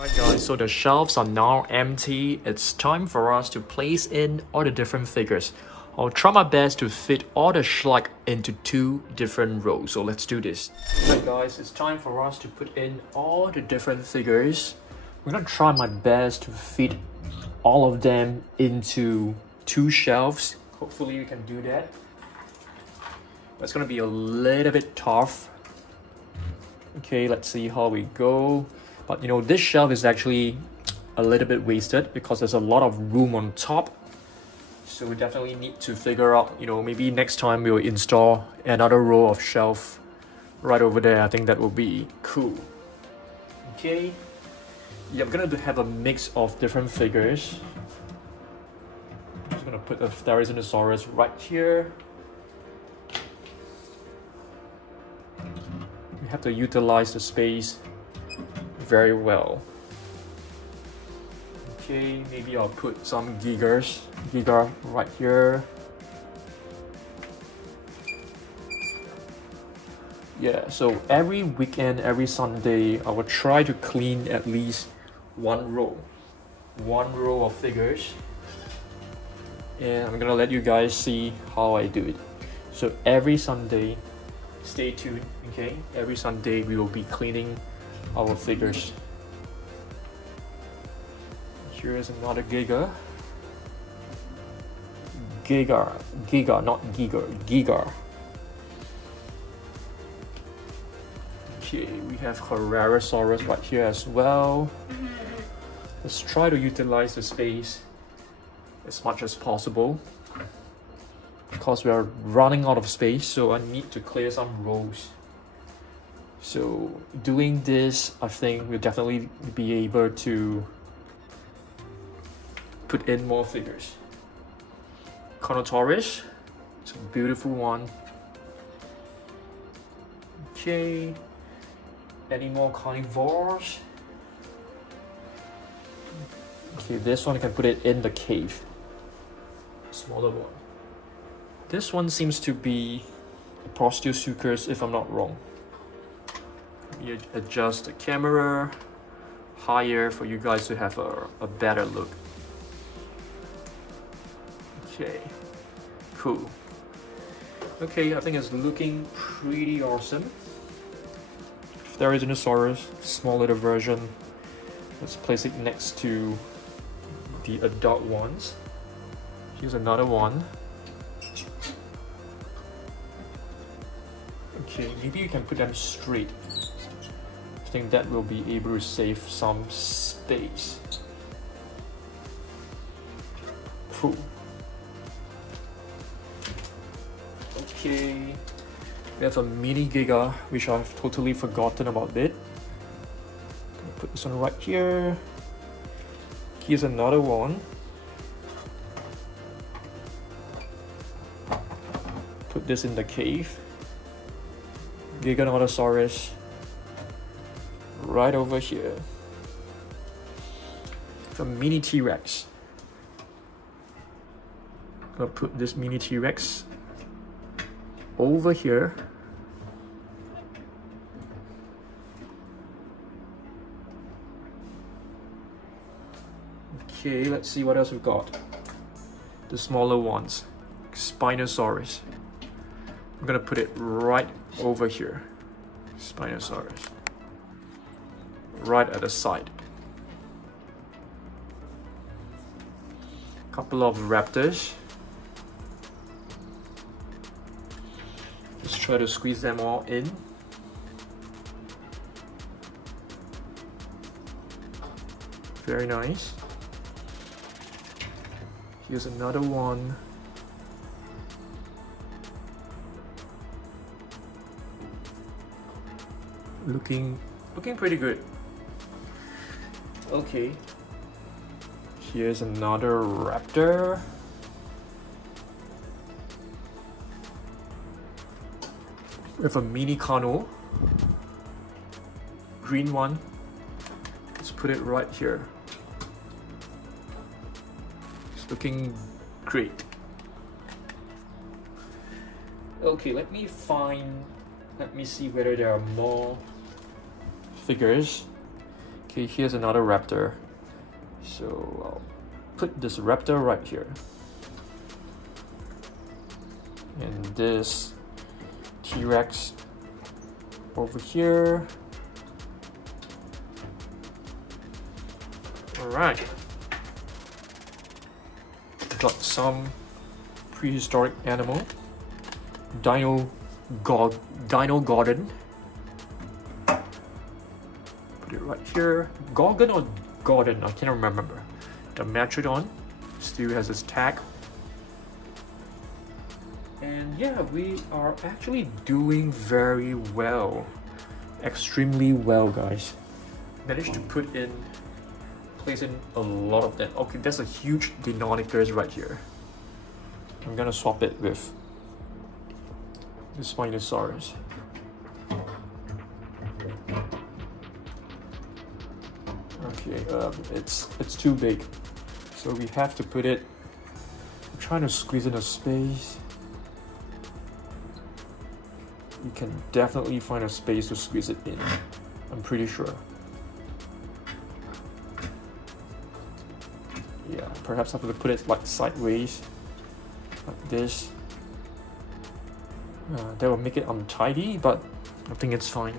Alright guys, so the shelves are now empty. It's time for us to place in all the different figures. I'll try my best to fit all the Schleich into 2 different rows. So let's do this. Alright guys, it's time for us to put in all the different figures. I'm gonna try my best to fit all of them into 2 shelves. Hopefully we can do that. It's gonna be a little bit tough. Okay, let's see how we go. But you know, this shelf is actually a little bit wasted because there's a lot of room on top. So we definitely need to figure out, you know, maybe next time we'll install another row of shelf right over there. I think that will be cool. Okay. Yeah, I'm gonna have a mix of different figures. I'm just gonna put the Dinosaurs right here. We have to utilize the space very well. Okay, maybe I'll put some Giga right here. Yeah, so every weekend, every Sunday, I will try to clean at least one row of figures, and I'm gonna let you guys see how I do it. So every Sunday, stay tuned. Okay, every Sunday we will be cleaning our figures. Here is another Giga, not Giga. Okay, we have Dinosaurs right here as well. Let's try to utilize the space as much as possible because we are running out of space, so I need to clear some rows. So doing this, I think we'll definitely be able to put in more figures. Dinosaurs, it's a beautiful one. Okay, any more carnivores? Okay, this one I can put it in the cave. Smaller one. This one seems to be a Proteosuchus, if I'm not wrong. You adjust the camera higher for you guys to have a better look. Okay, cool. Okay, I think it's looking pretty awesome. There is Dinosaurs, small little version. Let's place it next to the adult ones. Here's another one. Okay, maybe you can put them straight. I think that will be able to save some space. Cool. Okay, we have a mini Giga, which I've totally forgotten about it. Gonna put this one right here. Here's another one. Put this in the cave. Dinosaurs right over here. A mini T-Rex. Gonna put this mini T-Rex over here. Okay, let's see what else we've got. The smaller ones, Spinosaurus. I'm gonna put it right over here. Spinosaurus. Right at the side. Couple of raptors. Let's try to squeeze them all in. Very nice. Here's another one. Looking pretty good. Okay. Here's another raptor. We have a mini Kano. Green one. Let's put it right here. It's looking great. Okay, let me see whether there are more figures. Okay, here's another raptor. So I'll put this raptor right here. And this T-Rex over here. Alright. Got some prehistoric animal. Dino Garden. Put it right here. Gorgon or Gordon, I can't remember. The Metrodon still has its tag. And yeah, we are actually doing very well. Extremely well, guys. Managed to place in a lot of them. Okay, there's a huge Deinonychus right here. I'm gonna swap it with the Spinosaurus. Okay, it's too big, so we have to put it. I'm trying to squeeze in a space. You can definitely find a space to squeeze it in. I'm pretty sure. Yeah, perhaps I have to put it like sideways, like this. That will make it untidy, but I think it's fine.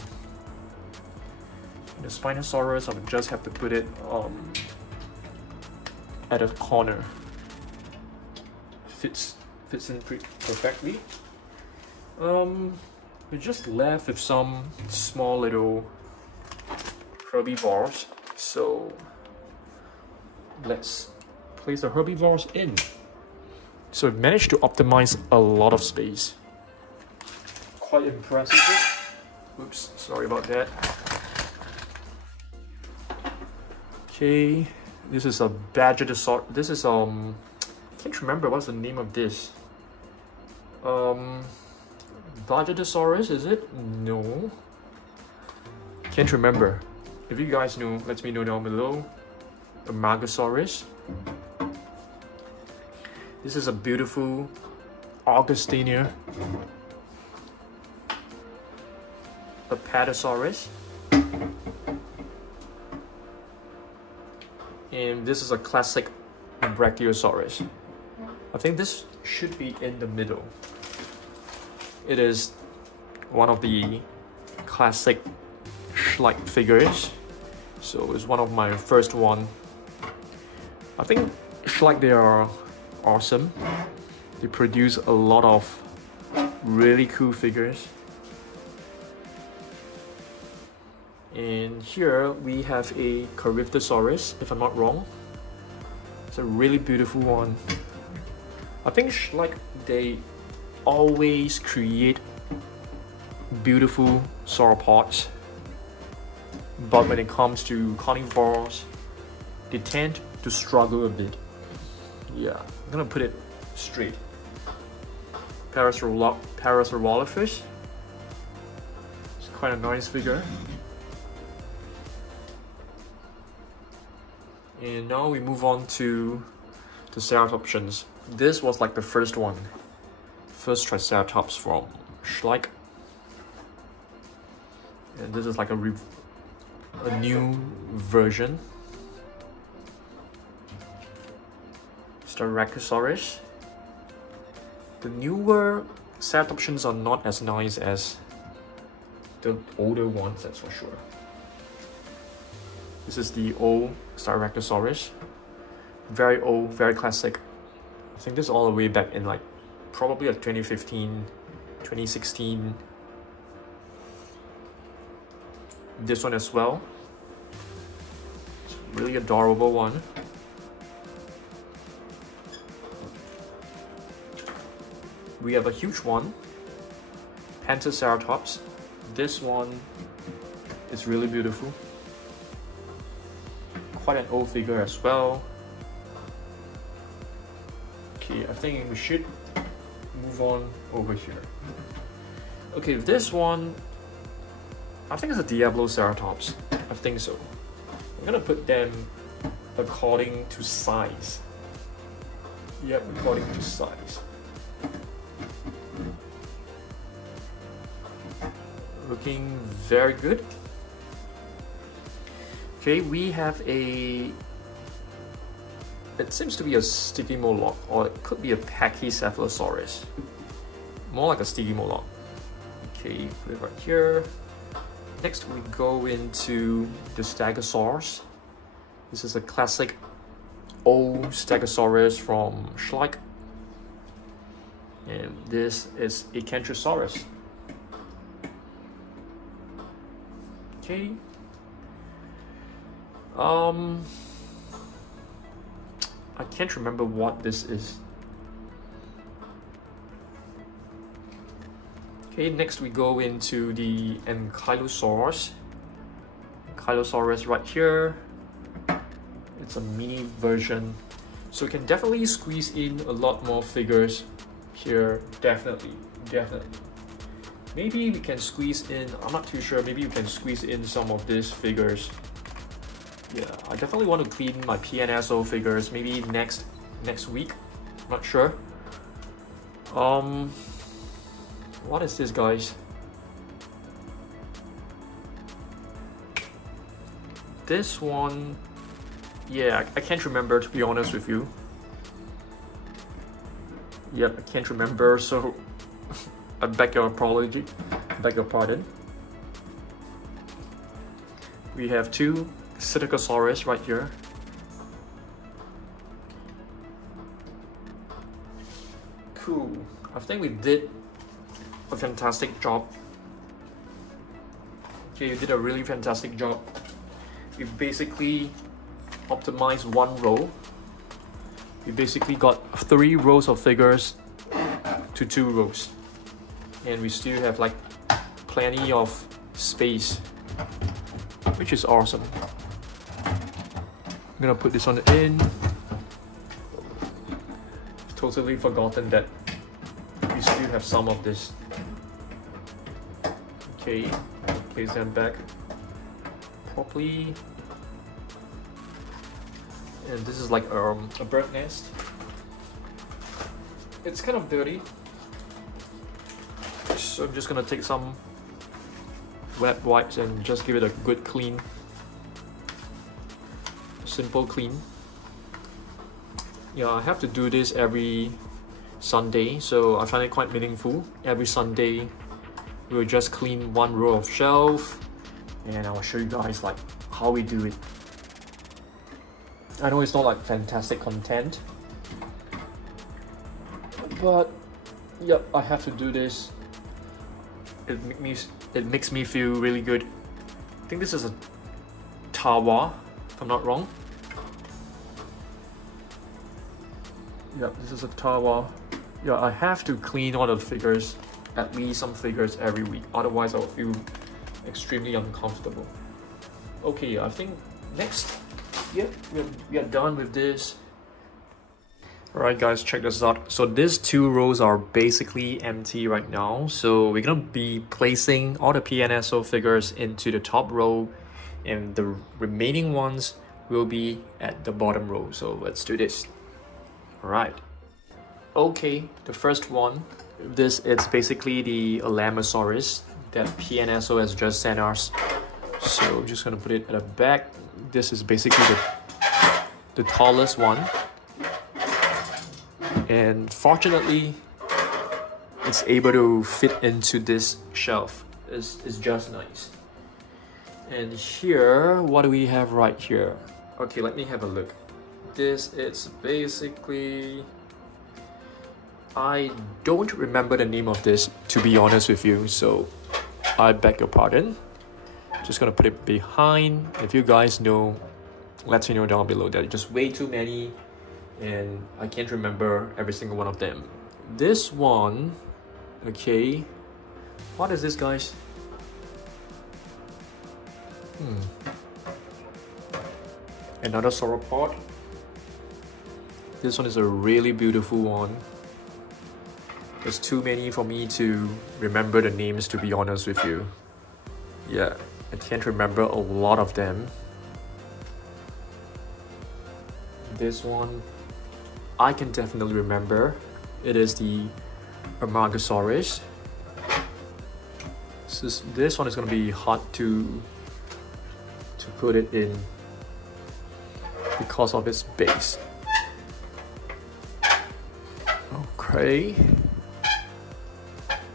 The Spinosaurus, I would just have to put it at a corner. Fits in pretty perfectly. We're just left with some small little herbivores. So let's place the herbivores in. So we managed to optimize a lot of space. Quite impressive. Oops, sorry about that. Okay, this is a Badger-dosaurus. This is I can't remember what's the name of this. Badger-dosaurus, is it? No. Can't remember. If you guys know, let me know down below. A Magosaurus. This is a beautiful Augustania. A Patasaurus. And this is a classic Brachiosaurus. I think this should be in the middle. It is one of the classic Schleich figures. So it's one of my first one. I think Schleich, they are awesome. They produce a lot of really cool figures. And here we have a Caryptosaurus, if I'm not wrong. It's a really beautiful one. I think like they always create beautiful sauropods, but when it comes to carnivores, they tend to struggle a bit. Yeah, I'm gonna put it straight. Parasaurolophus. It's quite a nice figure. And now we move on to the Ceratopsians. This was like the first one. First Triceratops from Schleich. And this is like a new version. Styracosaurus. The newer Ceratopsians are not as nice as the older ones, that's for sure. This is the old Styracosaurus. Very old, very classic. I think this is all the way back in like probably like 2015, 2016. This one as well. It's a really adorable one. We have a huge one, Pentaceratops. This one is really beautiful. Quite an old figure as well. Okay, I think we should move on over here. Okay, this one, I think it's a Diabloceratops. I think so. I'm gonna put them according to size. Yep, according to size. Looking very good. Okay, we have a... It seems to be a Stygimoloch, or it could be a Pachycephalosaurus. More like a Stygimoloch. Okay, put it right here. Next we go into the Stegosaurus. This is a classic old Stegosaurus from Schleich. And this is Acanthosaurus. Okay. I can't remember what this is. Okay, next we go into the Ankylosaurus. Ankylosaurus right here. It's a mini version. So we can definitely squeeze in a lot more figures here. Definitely. Maybe we can squeeze in, I'm not too sure, maybe we can squeeze in some of these figures. Yeah, I definitely want to clean my PNSO figures maybe next week. Not sure. What is this, guys? This one, yeah, I can't remember, to be honest with you. Yep, I can't remember, so I beg your apology. Beg your pardon. We have two Psittacosaurus right here. Cool. I think we did a fantastic job. Okay, you did a really fantastic job. We basically optimized one row. We basically got 3 rows of figures to 2 rows. And we still have like plenty of space, which is awesome. I'm gonna put this on the end. Totally forgotten that we still have some of this. Okay, place them back properly. And this is like a bird nest. It's kind of dirty, so I'm just gonna take some wet wipes and just give it a good clean. Simple clean. Yeah, I have to do this every Sunday, so I find it quite meaningful. Every Sunday we'll just clean one row of shelf, and I'll show you guys like how we do it. I know it's not like fantastic content, but yep, I have to do this. It makes me feel really good. I think this is a Tawa, if I'm not wrong. Yep, this is a Tawa. Yeah, I have to clean all the figures, at least some figures every week. Otherwise, I'll feel extremely uncomfortable. Okay, I think next, yeah, we are done with this. Alright guys, check this out. So these 2 rows are basically empty right now. So we're gonna be placing all the PNSO figures into the top row, and the remaining ones will be at the bottom row. So let's do this. Alright. Okay, the first one. This is basically the Alamosaurus that PNSO has just sent us. So I'm just gonna put it at the back. This is basically the tallest one. And fortunately, it's able to fit into this shelf. It's just nice. And here, what do we have right here? Okay, let me have a look. This is basically... I don't remember the name of this, to be honest with you, so I beg your pardon. Just gonna put it behind. If you guys know, let me know down below. There are just way too many, and I can't remember every single one of them. This one, okay, what is this, guys? Another sauropod. This one is a really beautiful one. There's too many for me to remember the names, to be honest with you. Yeah, I can't remember a lot of them. This one, I can definitely remember. It is the Amargasaurus. This one is going to be hard to put it in because of its base. Okay.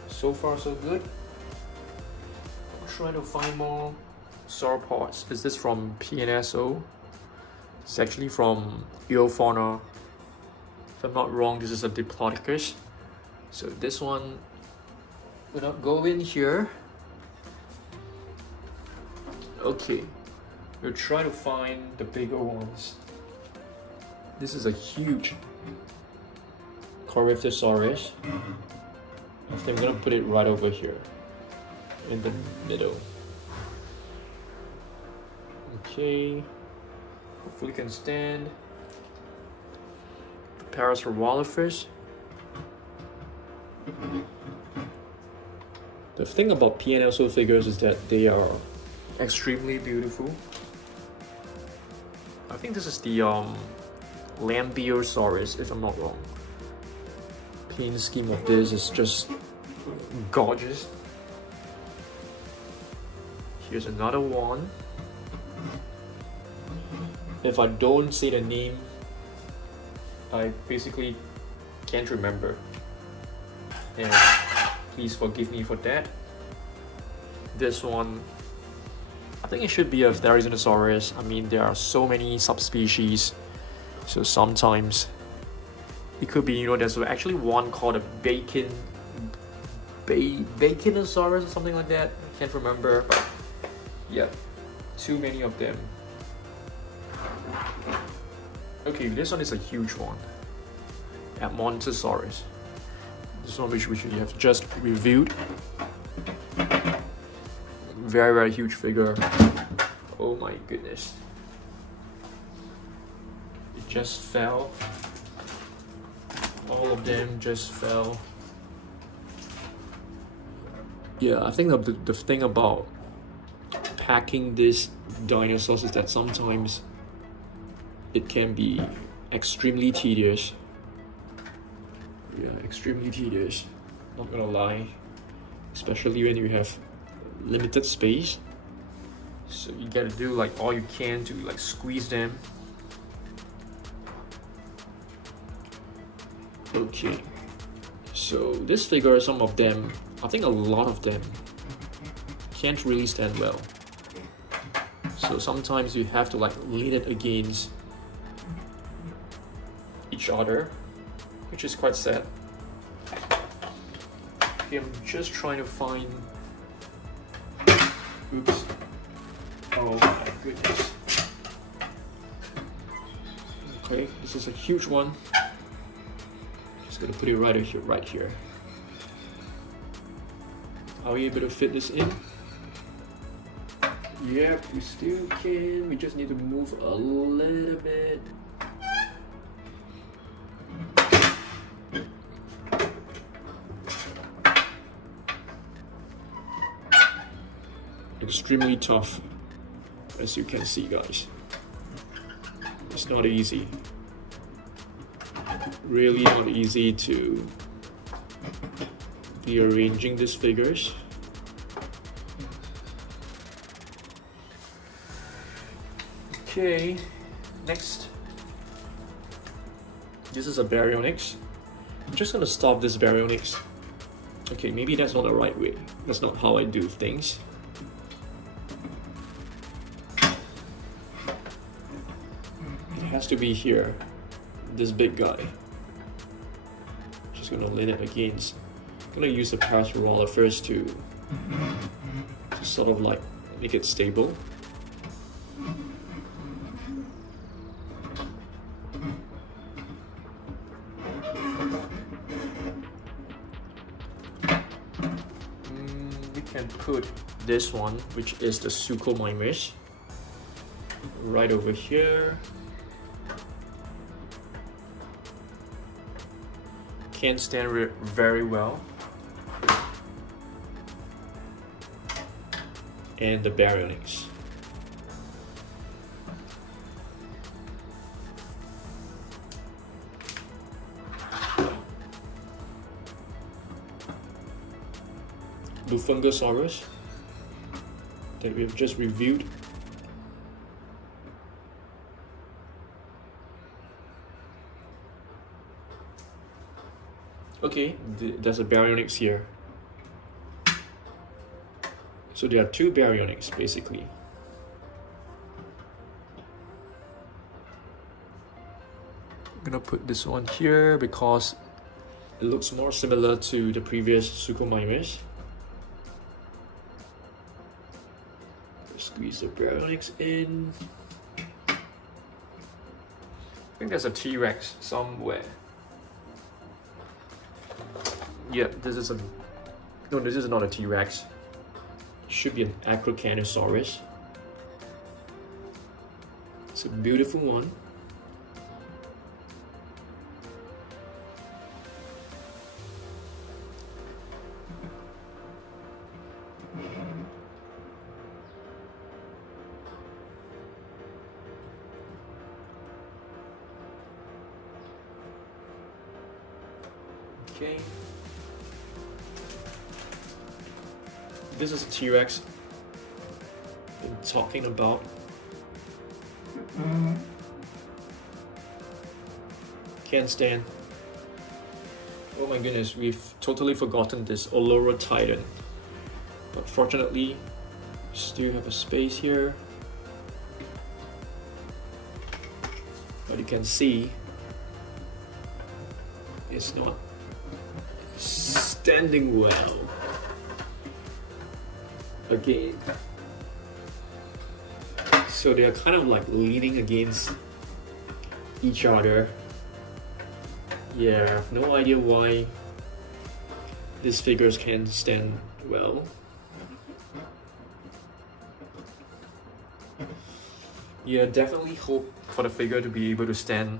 So far so good. I'm trying to find more sauropods. Is this from PNSO? It's actually from Eofauna. If I'm not wrong, this is a Diplodocus. So this one will not go in here. Okay, we'll try to find the bigger ones. This is a huge Coryphosaurus. I think I'm gonna put it right over here in the middle. Okay, hopefully can stand. Parasaurolophus. The thing about PNSO figures is that they are extremely beautiful. I think this is the Lambeosaurus, if I'm not wrong. Paint scheme of this is just gorgeous. Here's another one. If I don't say the name, I basically can't remember. And please forgive me for that. This one, I think it should be a Therizinosaurus. I mean, there are so many subspecies, so sometimes it could be, you know, there's actually one called a Baconosaurus or something like that. I can't remember, but yeah, too many of them. Okay, this one is a huge one. Montosaurus. This one which we have just reviewed. Very, very huge figure. Oh my goodness. It just fell. All of them just fell. Yeah, I think the thing about packing these dinosaurs is that sometimes it can be extremely tedious. Yeah, extremely tedious. Not gonna lie. Especially when you have limited space. So you gotta do like all you can to like squeeze them. Okay. So this figure, some of them, I think a lot of them can't really stand well. So sometimes you have to like lean it against each other, which is quite sad. Okay, I'm just trying to find. Oops. Oh my goodness. Okay, this is a huge one. Just gonna put it right here, right here. Are we able to fit this in? Yep, we still can. We just need to move a little bit. Extremely tough, as you can see, guys. It's not easy. Really not easy to be arranging these figures. Okay, next. This is a Baryonyx. I'm just gonna stop this Baryonyx. Okay, maybe that's not the right way. That's not how I do things. It has to be here, this big guy. Just gonna lean it against. I'm gonna use the Parasaurolophus first to sort of like make it stable. We can put this one, which is the Suchomimus, right over here. Can't stand very well. And the Baryonyx. Lufungosaurus that we've just reviewed. Okay, there's a baryonyx here. So there are two baryonyx basically. I'm gonna put this one here because it looks more similar to the previous Suchomimus. Squeeze the baryonyx in. I think there's a T-Rex somewhere. Yeah, this is a... No, this is not a T-Rex. Should be an Acrocanosaurus. It's a beautiful one. Okay. This is a T-Rex I'm talking about. Can't stand. Oh my goodness, we've totally forgotten this Olorotitan. But fortunately, still have a space here. But you can see it's not standing well. Again. So they are kind of like leaning against each other. Yeah, I have no idea why these figures can't stand well. Yeah, definitely hope for the figure to be able to stand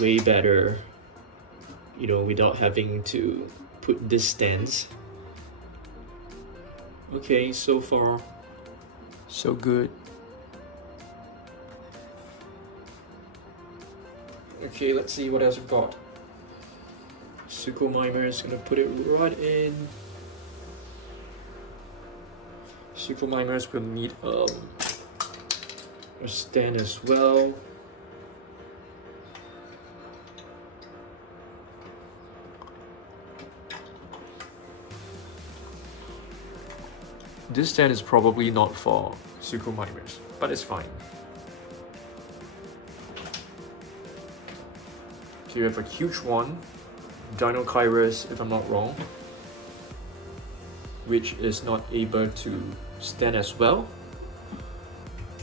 way better, you know, without having to put this stance. Okay, so far, so good. Okay, let's see what else we've got. Suchomimus, gonna put it right in. Suchomimus will need a stand as well. This stand is probably not for Suchomimus, but it's fine. So you have a huge one, Dinosaurs, if I'm not wrong, which is not able to stand as well.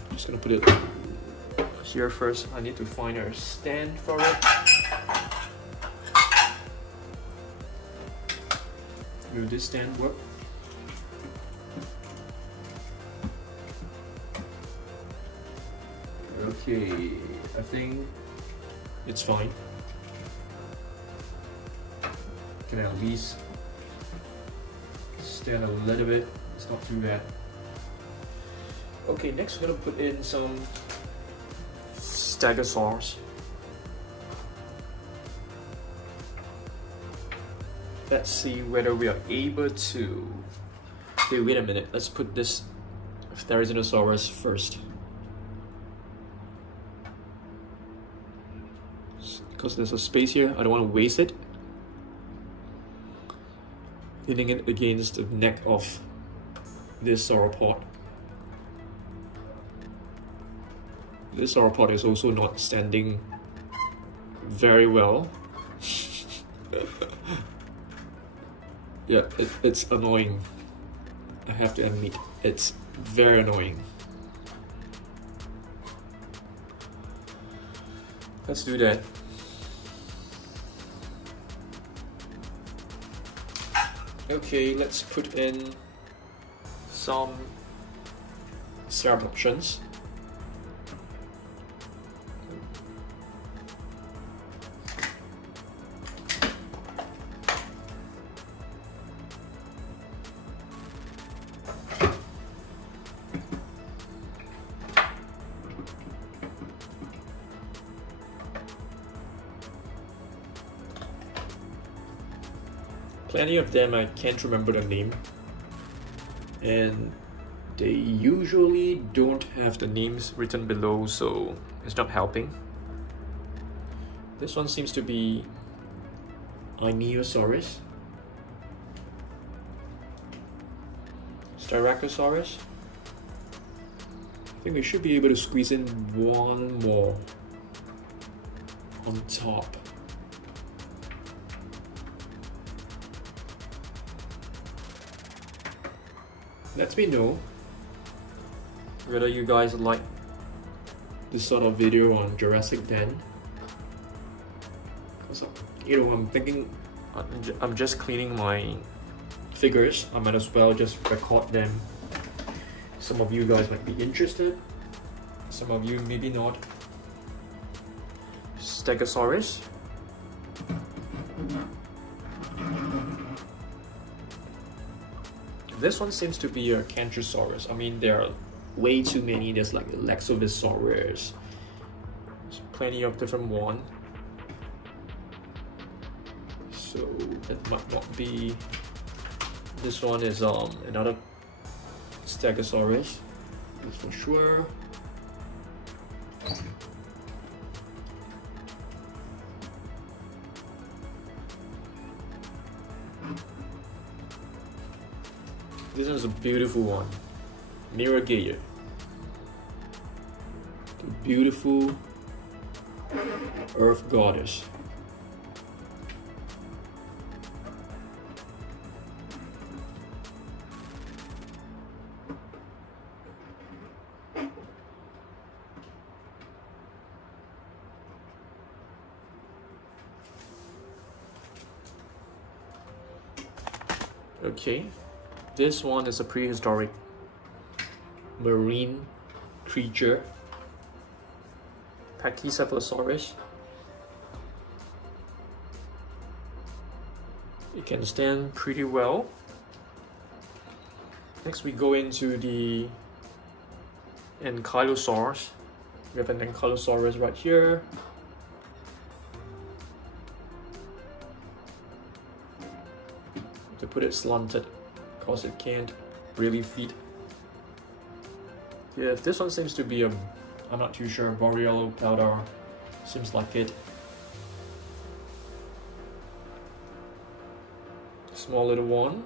I'm just gonna put it here first. I need to find a stand for it. Will this stand work? Okay, I think it's fine. Can I at least stand a little bit? It's not too bad. Okay, next we're gonna put in some Stegosaurs. Let's see whether we are able to... Okay, wait a minute. Let's put this Therizinosaurus first. Because there's a space here, I don't want to waste it. Leaning it against the neck of this sauropod. This sauropod is also not standing very well. Yeah, it's annoying. I have to admit, it's very annoying. Let's do that. Okay, let's put in some Ceratopsians. Plenty of them, I can't remember the name, and they usually don't have the names written below, so it's not helping. This one seems to be Iosaurus, Styracosaurus. I think we should be able to squeeze in one more on top. Let me know whether you guys like this sort of video on Jurassic Den. So, I'm thinking, I'm just cleaning my figures. I might as well just record them. Some of you guys might be interested, some of you maybe not. Stegosaurus. This one seems to be a Cantrosaurus. I mean, there are way too many. There's like Lexovisaurus. There's plenty of different ones. So it might not be. This one is another Stegosaurus. That's for sure. This is a beautiful one. Miragator. The beautiful Earth Goddess. Okay. This one is a prehistoric marine creature, Pachycephalosaurus. It can stand pretty well. Next we go into the Ankylosaurs. We have an Ankylosaurus right here. To put it slanted, because it can't really feed. Yeah, this one seems to be a, I'm not too sure, Borealopelta, seems like it. Small little one.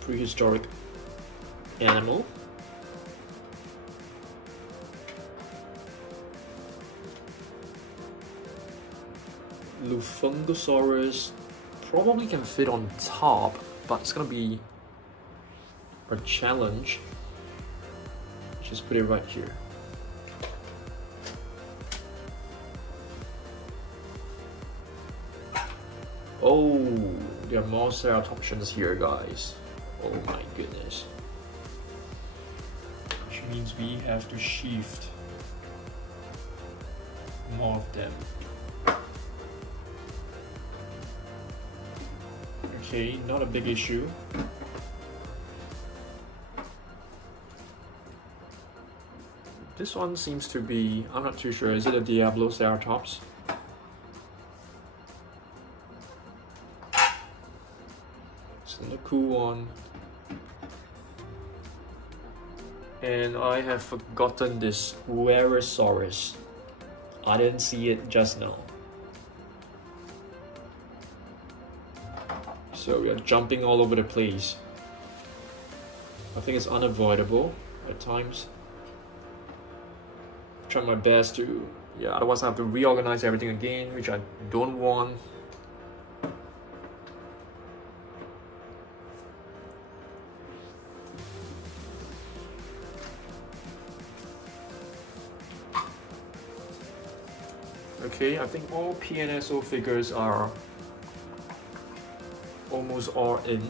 Prehistoric animal. Lufungosaurus probably can fit on top, but it's gonna be a challenge. Just put it right here. Oh, there are more ceratopsians here, guys. Oh my goodness. Which means we have to shift more of them. Okay, not a big issue. This one seems to be, I'm not too sure, is it a Diabloceratops? It's a cool one. And I have forgotten this Uerosaurus. I didn't see it just now. So we are jumping all over the place. I think it's unavoidable at times. Try my best to, yeah, otherwise I have to reorganize everything again, which I don't want. Okay, I think all PNSO figures are almost all in.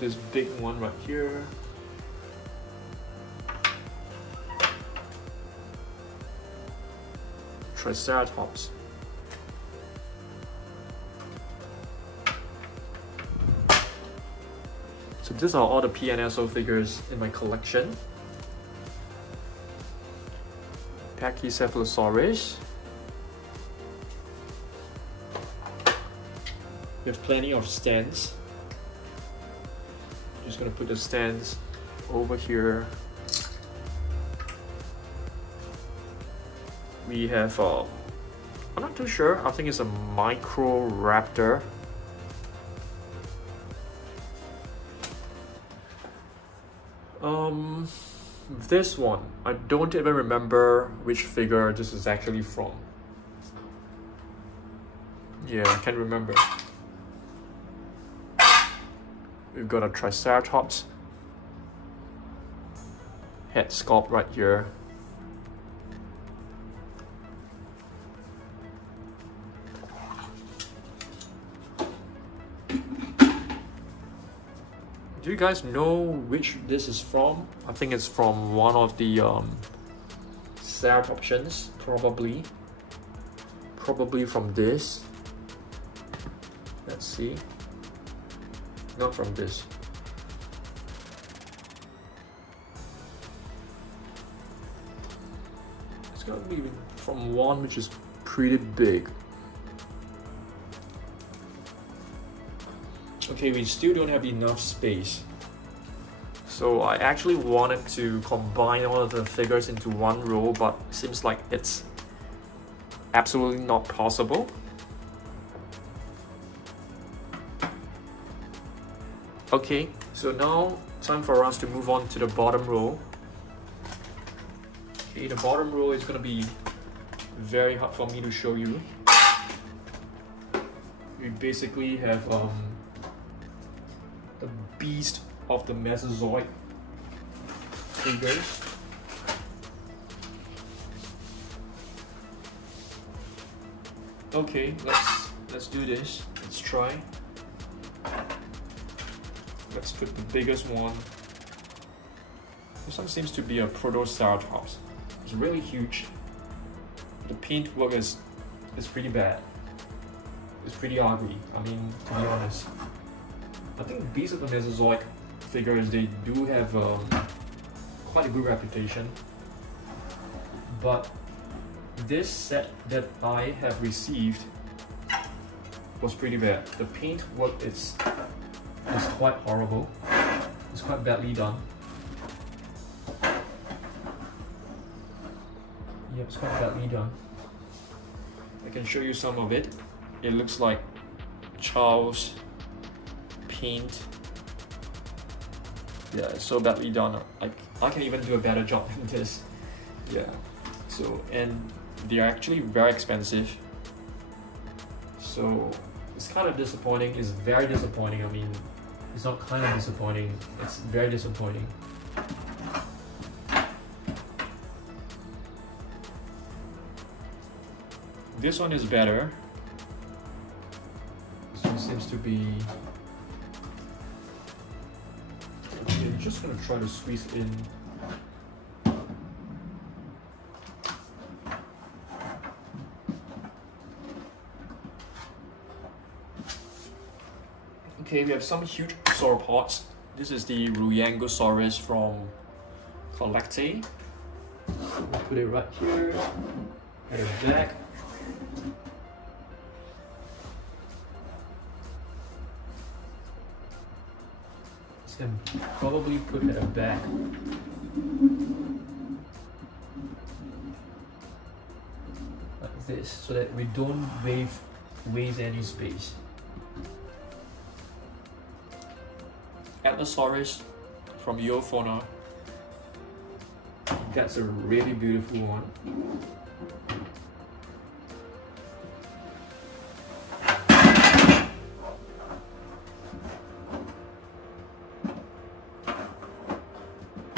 This big one right here. Triceratops. So these are all the PNSO figures in my collection. Pachycephalosaurus. We have plenty of stands. Just gonna put the stands over here. We have, I'm not too sure, I think it's a micro raptor. This one, I don't even remember which figure this is actually from. Yeah, I can't remember. We've got a Triceratops head sculpt right here. Do you guys know which this is from? I think it's from one of the Ceratopsians, probably. Probably from this. Let's see. Not from this. It's gonna be from one which is pretty big. Okay, we still don't have enough space. So I actually wanted to combine all of the figures into one row, but seems like it's absolutely not possible. Okay, so now time for us to move on to the bottom row. Okay, the bottom row is gonna be very hard for me to show you. We basically have the beast of the Mesozoic figures. Okay, let's do this. Let's try. Let's put the biggest one. This one seems to be a Protoceratops. It's really huge. The paint work is pretty bad. It's pretty ugly. I mean, to be honest. I think Beasts of the Mesozoic figures, they do have quite a good reputation. But this set that I have received was pretty bad. The paint work is quite horrible. It's quite badly done. Yep, it's quite badly done. I can show you some of it. It looks like Charles paint. Yeah, it's so badly done. I can even do a better job than this. Yeah. So, and they're actually very expensive. So it's kind of disappointing. It's very disappointing. I mean, it's not kind of disappointing. It's very disappointing. This one is better. This one seems to be... Okay, I'm just gonna try to squeeze in. Okay, we have some huge sauropods. This is the Ruyangosaurus from Collecte. Put it right here at the back. Can probably put it at the back. Like this, so that we don't waste any space. Atlasaurus from Eofauna. That's a really beautiful one.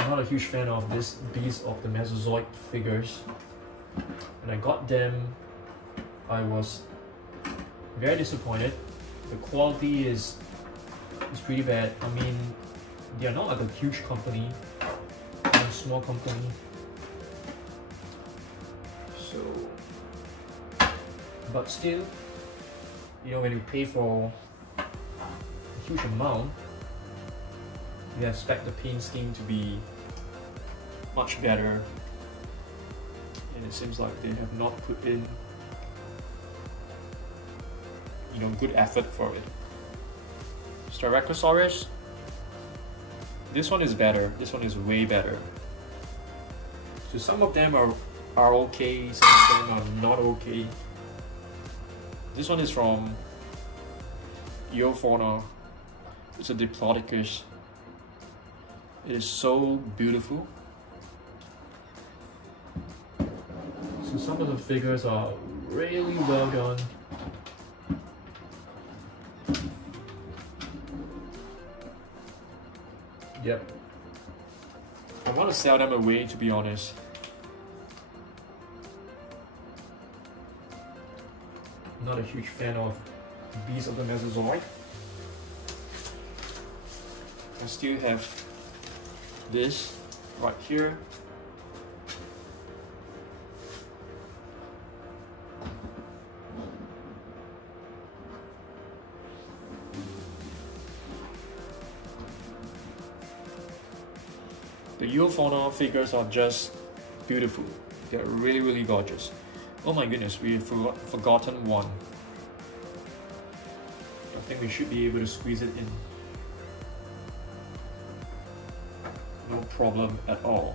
I'm not a huge fan of this Beast of the Mesozoic figures. When I got them, I was very disappointed. The quality is pretty bad. I mean, they are not like a huge company, they're a small company. So, but still, you know, when you pay for a huge amount, you expect the paint scheme to be much better, and it seems like they have not put in, you know, good effort for it. Styracosaurus, This one is better. This one is way better. So some of them are okay, some of them are not okay. This one is from Eofauna. It's a Diplodocus. It is so beautiful. So some of the figures are really well done. Yep. I want to sell them away, to be honest. Not a huge fan of Beasts of the Mesozoic. I still have this right here. The Eofauna figures are just beautiful. They're really, really gorgeous. Oh my goodness, we've forgotten one. I think we should be able to squeeze it in. No problem at all.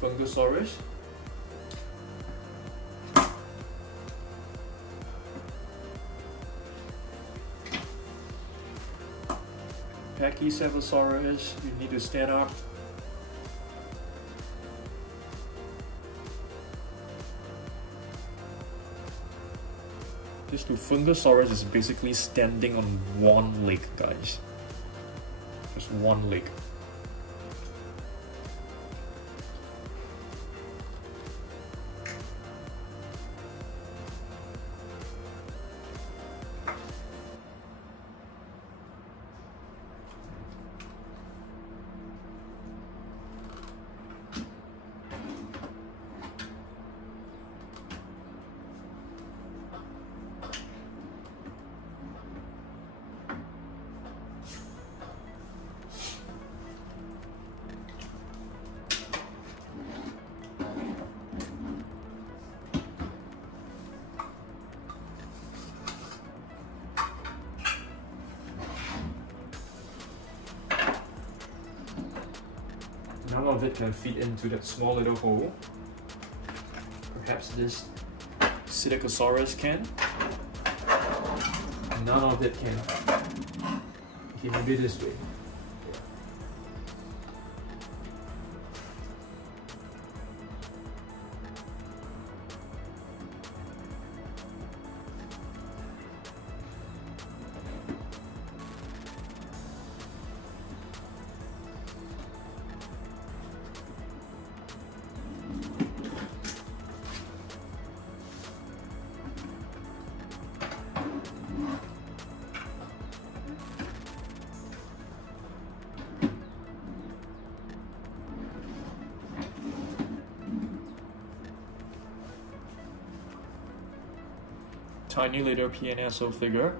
Fungosaurus. Pachycephalosaurus, you need to stand up. This Fungosaurus is basically standing on one leg, guys. Just one leg. None of it can fit into that small little hole. Perhaps this Psittacosaurus can. None of it can. Okay, maybe this way. Tiny little PNSO figure.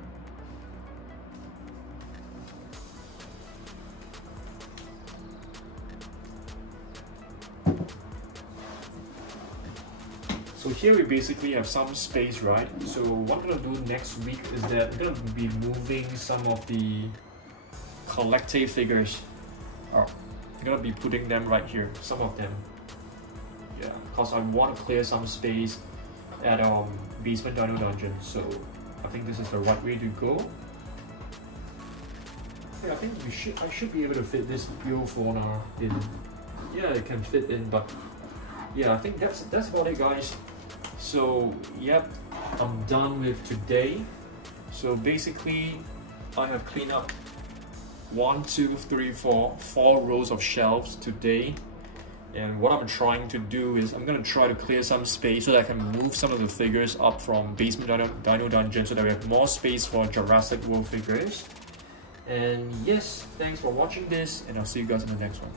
So here we basically have some space, right? So what I'm gonna do next week is that I'm gonna be moving some of the collective figures. I'm gonna be putting them right here, some of them. Yeah, because I want to clear some space at Basement Dino Dungeon, so I think this is the right way to go. Yeah, I think I should be able to fit this Eofauna in. Yeah, it can fit in, but yeah, I think that's about it, guys. So yep, I'm done with today. So basically, I have cleaned up 4 rows of shelves today. And what I'm trying to do is I'm going to try to clear some space so that I can move some of the figures up from Basement Dino Dungeon so that we have more space for Jurassic World figures. And yes, thanks for watching this, and I'll see you guys in the next one.